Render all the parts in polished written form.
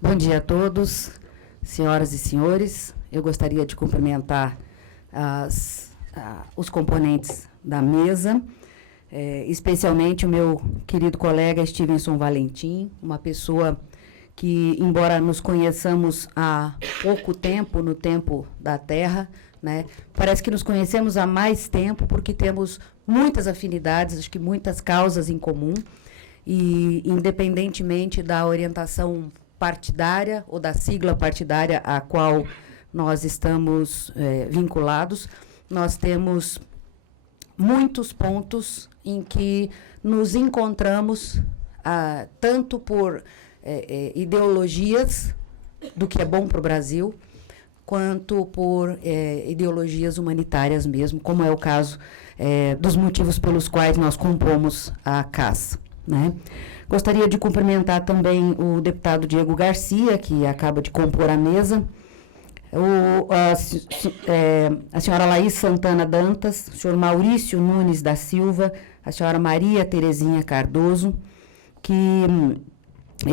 Bom dia a todos, senhoras e senhores. Eu gostaria de cumprimentar os componentes da mesa, especialmente o meu querido colega Stevenson Valentim, uma pessoa que, embora nos conheçamos há pouco tempo, no tempo da Terra, né, parece que nos conhecemos há mais tempo, porque temos muitas afinidades, acho que muitas causas em comum, e independentemente da orientação partidária ou da sigla partidária a qual nós estamos vinculados, nós temos muitos pontos em que nos encontramos, tanto por ideologias do que é bom para o Brasil, quanto por ideologias humanitárias mesmo, como é o caso dos motivos pelos quais nós compomos a CAS, né? Gostaria de cumprimentar também o deputado Diego Garcia, que acaba de compor a mesa, a senhora Laís Santana Dantas, o senhor Maurício Nunes da Silva, a senhora Maria Terezinha Cardoso, que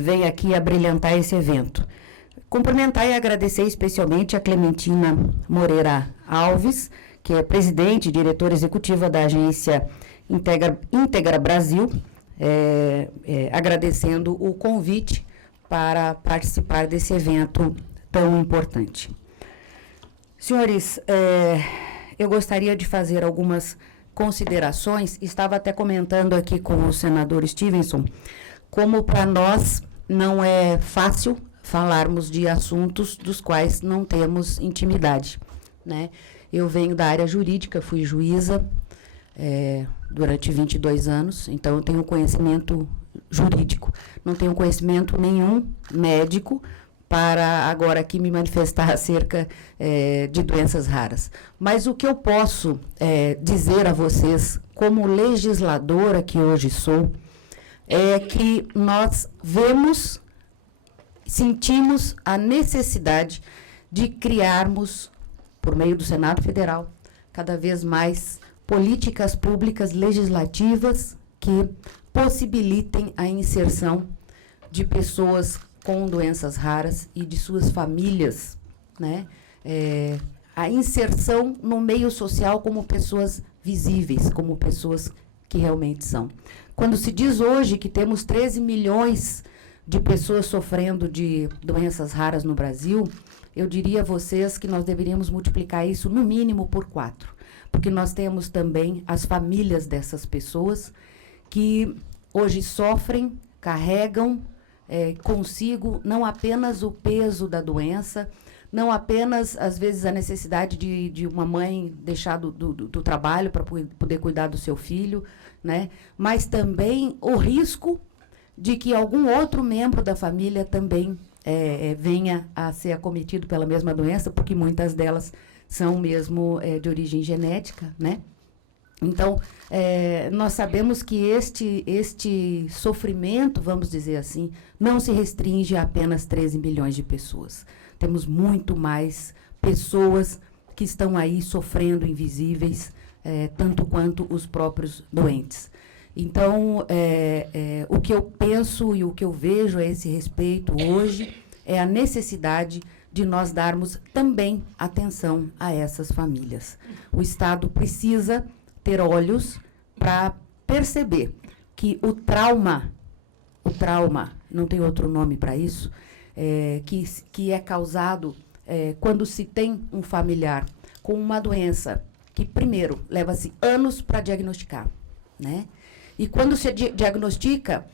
vem aqui abrilhantar esse evento. Cumprimentar e agradecer especialmente a Clementina Moreira Alves, que é presidente e diretora executiva da agência Integra Brasil, agradecendo o convite para participar desse evento tão importante. Senhores, eu gostaria de fazer algumas considerações. Estava até comentando aqui com o senador Stevenson, como para nós não é fácil falarmos de assuntos dos quais não temos intimidade, né? Eu venho da área jurídica, fui juíza durante 22 anos, então eu tenho conhecimento jurídico. Não tenho conhecimento nenhum médico para agora aqui me manifestar acerca de doenças raras. Mas o que eu posso dizer a vocês, como legisladora que hoje sou, é que nós sentimos a necessidade de criarmos, por meio do Senado Federal, cada vez mais políticas públicas legislativas que possibilitem a inserção de pessoas com doenças raras e de suas famílias, né? A inserção no meio social como pessoas visíveis, como pessoas que realmente são. Quando se diz hoje que temos 13 milhões de pessoas sofrendo de doenças raras no Brasil, eu diria a vocês que nós deveríamos multiplicar isso no mínimo por 4. Porque nós temos também as famílias dessas pessoas que hoje sofrem, carregam consigo não apenas o peso da doença, não apenas, às vezes, a necessidade de uma mãe deixar do trabalho para poder cuidar do seu filho, né? Mas também o risco de que algum outro membro da família também venha a ser acometido pela mesma doença, porque muitas delas são mesmo de origem genética, né? Então, nós sabemos que este sofrimento, vamos dizer assim, não se restringe a apenas 13 milhões de pessoas. Temos muito mais pessoas que estão aí sofrendo invisíveis, tanto quanto os próprios doentes. Então, o que eu penso e o que eu vejo a esse respeito hoje é a necessidade de nós darmos também atenção a essas famílias. O Estado precisa ter olhos para perceber que o trauma, não tem outro nome para isso, que é causado quando se tem um familiar com uma doença que, primeiro, leva-se anos para diagnosticar, né? E quando se diagnostica,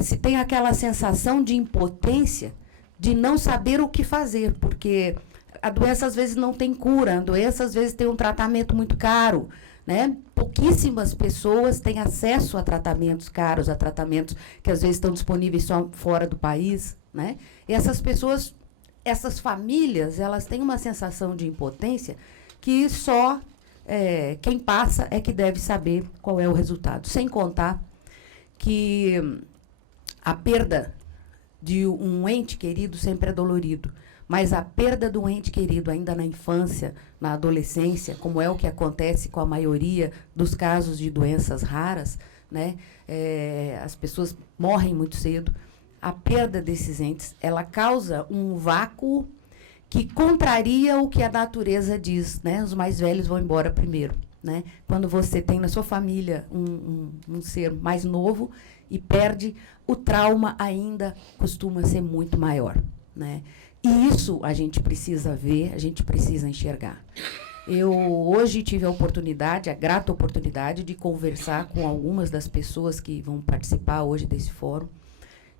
se tem aquela sensação de impotência, de não saber o que fazer, porque a doença às vezes não tem cura, a doença às vezes tem um tratamento muito caro, né? Pouquíssimas pessoas têm acesso a tratamentos caros, a tratamentos que às vezes estão disponíveis só fora do país, né? E essas pessoas, essas famílias, elas têm uma sensação de impotência que só quem passa é que deve saber qual é o resultado. Sem contar que a perda de um ente querido sempre é dolorido, mas a perda do ente querido ainda na infância, na adolescência, como é o que acontece com a maioria dos casos de doenças raras, né? As pessoas morrem muito cedo, a perda desses entes, ela causa um vácuo que contraria o que a natureza diz, né? Os mais velhos vão embora primeiro, né? Quando você tem na sua família um ser mais novo e perde, o trauma ainda costuma ser muito maior, né? E isso a gente precisa ver, a gente precisa enxergar. Eu hoje tive a grata oportunidade de conversar com algumas das pessoas que vão participar hoje desse fórum,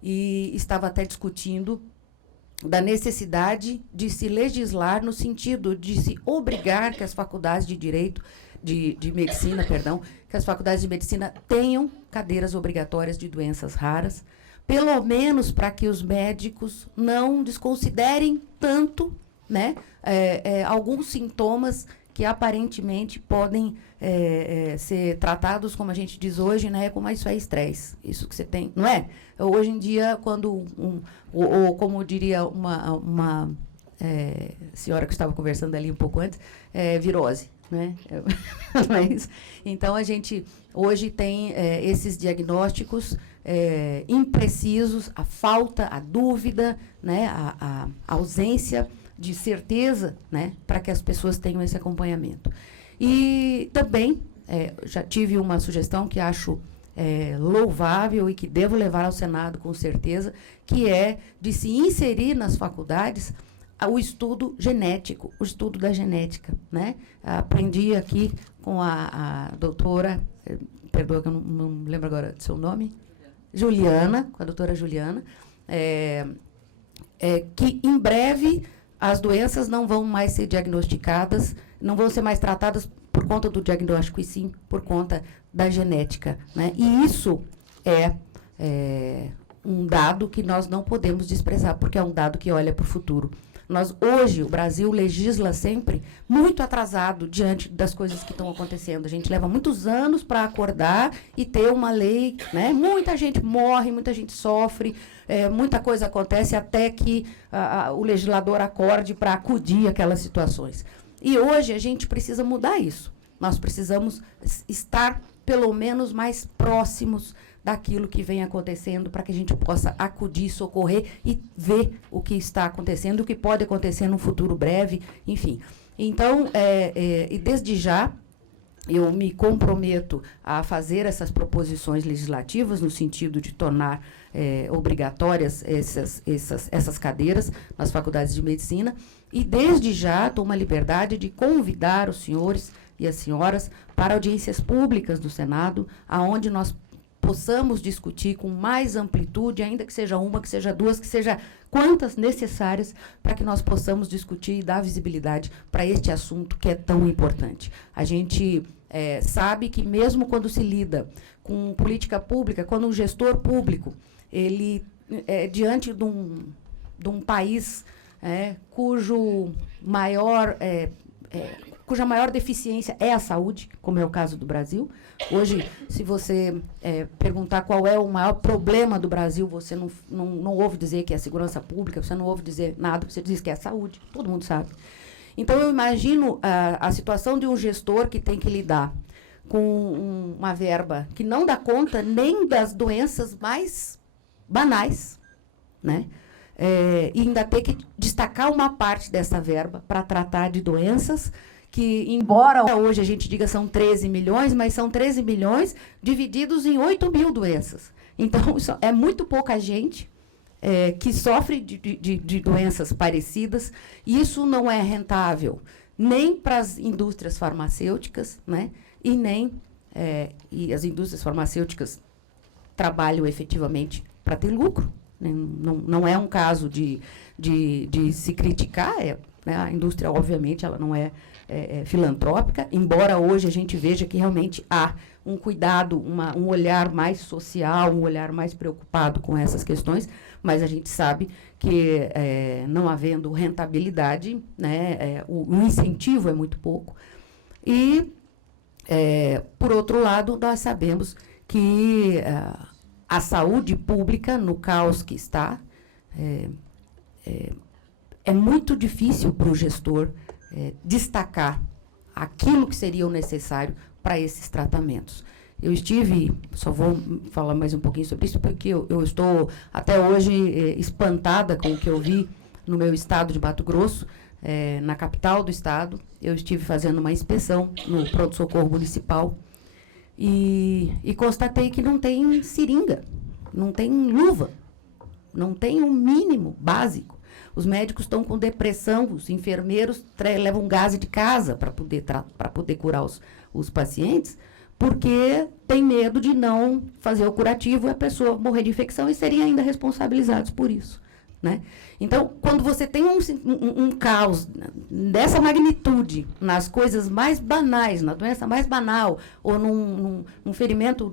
e estava até discutindo da necessidade de se legislar no sentido de se obrigar que as faculdades de direito, de medicina, perdão, que as faculdades de medicina tenham cadeiras obrigatórias de doenças raras, pelo menos para que os médicos não desconsiderem tanto, né, alguns sintomas que aparentemente podem ser tratados, como a gente diz hoje, né, como isso é estresse, isso que você tem, não é? Hoje em dia, quando, ou como diria uma senhora que estava conversando ali um pouco antes, virose, né? Mas, então, a gente hoje tem esses diagnósticos imprecisos, a falta, a dúvida, né, a ausência de certeza, né, para que as pessoas tenham esse acompanhamento. E também já tive uma sugestão que acho louvável e que devo levar ao Senado com certeza, que é de se inserir nas faculdades o estudo genético, o estudo da genética, né? Aprendi aqui com a doutora, perdoa que eu não lembro agora do seu nome, Juliana, com a doutora Juliana, que em breve as doenças não vão mais ser diagnosticadas, não vão ser mais tratadas por conta do diagnóstico, e sim por conta da genética, né? E isso é um dado que nós não podemos desprezar, porque é um dado que olha para o futuro. Hoje, o Brasil legisla sempre muito atrasado diante das coisas que estão acontecendo. A gente leva muitos anos para acordar e ter uma lei, né? Muita gente morre, muita gente sofre, muita coisa acontece até que o legislador acorde para acudir aquelas situações. E hoje a gente precisa mudar isso. Nós precisamos estar, pelo menos, mais próximos daquilo que vem acontecendo, para que a gente possa acudir, socorrer e ver o que está acontecendo, o que pode acontecer no futuro breve, enfim. Então, e desde já, eu me comprometo a fazer essas proposições legislativas no sentido de tornar obrigatórias essas cadeiras nas faculdades de medicina, e desde já tomo a liberdade de convidar os senhores e as senhoras para audiências públicas do Senado, aonde nós possamos discutir com mais amplitude, ainda que seja uma, que seja duas, que seja quantas necessárias, para que nós possamos discutir e dar visibilidade para este assunto que é tão importante. A gente sabe que mesmo quando se lida com política pública, quando um gestor público, ele, diante de um país cuja maior deficiência é a saúde, como é o caso do Brasil. Hoje, se você perguntar qual é o maior problema do Brasil, você não ouve dizer que é a segurança pública, você não ouve dizer nada, você diz que é a saúde, todo mundo sabe. Então, eu imagino a situação de um gestor que tem que lidar com uma verba que não dá conta nem das doenças mais banais, né? E ainda ter que destacar uma parte dessa verba para tratar de doenças que, embora hoje a gente diga são 13 milhões, mas são 13 milhões divididos em 8 mil doenças. Então, isso é muito pouca gente que sofre de doenças parecidas, e isso não é rentável nem para as indústrias farmacêuticas, né? E as indústrias farmacêuticas trabalham efetivamente para ter lucro. Não é um caso de se criticar, né? A indústria, obviamente, ela não é filantrópica, embora hoje a gente veja que realmente há um cuidado, um olhar mais social, um olhar mais preocupado com essas questões, mas a gente sabe que, não havendo rentabilidade, né, o incentivo é muito pouco. E, por outro lado, nós sabemos que a saúde pública, no caos que está, é muito difícil para o gestor destacar aquilo que seria o necessário para esses tratamentos. Eu estive, só vou falar mais um pouquinho sobre isso, porque eu estou até hoje espantada com o que eu vi no meu estado de Mato Grosso, na capital do estado. Eu estive fazendo uma inspeção no pronto-socorro municipal e constatei que não tem seringa, não tem luva, não tem um mínimo básico. Os médicos estão com depressão, os enfermeiros levam gás de casa para poder curar os pacientes, porque tem medo de não fazer o curativo e a pessoa morrer de infecção e serem ainda responsabilizados por isso, né? Então, quando você tem um caos dessa magnitude nas coisas mais banais, na doença mais banal, ou num ferimento,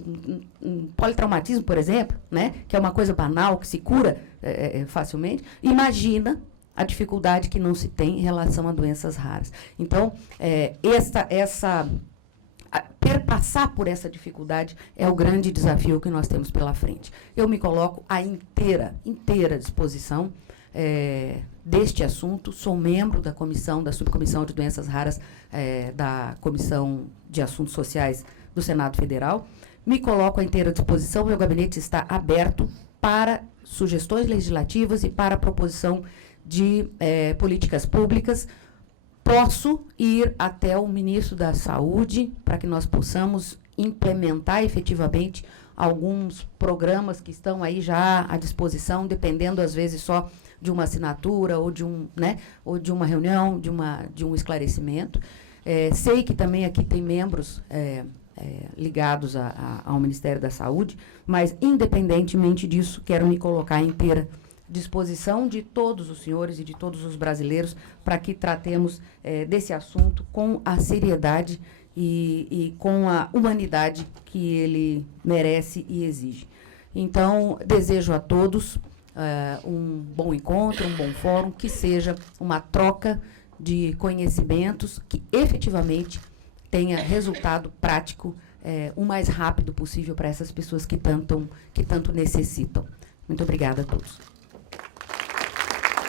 um politraumatismo, por exemplo, né, que é uma coisa banal, que se cura facilmente, imagina a dificuldade que não se tem em relação a doenças raras. Então, perpassar por essa dificuldade é o grande desafio que nós temos pela frente. Eu me coloco à inteira disposição deste assunto. Sou membro da subcomissão de doenças raras da Comissão de Assuntos Sociais do Senado Federal. Me coloco à inteira disposição. Meu gabinete está aberto para sugestões legislativas e para a proposição de políticas públicas. Posso ir até o ministro da Saúde para que nós possamos implementar efetivamente alguns programas que estão aí já à disposição, dependendo, às vezes, só de uma assinatura ou de uma reunião, de um esclarecimento. Sei que também aqui tem membros ligados ao Ministério da Saúde, mas, independentemente disso, quero me colocar à inteira disposição de todos os senhores e de todos os brasileiros para que tratemos desse assunto com a seriedade e com a humanidade que ele merece e exige. Então, desejo a todos um bom encontro, um bom fórum, que seja uma troca de conhecimentos que efetivamente tenha resultado prático o mais rápido possível para essas pessoas que tanto necessitam. Muito obrigada a todos.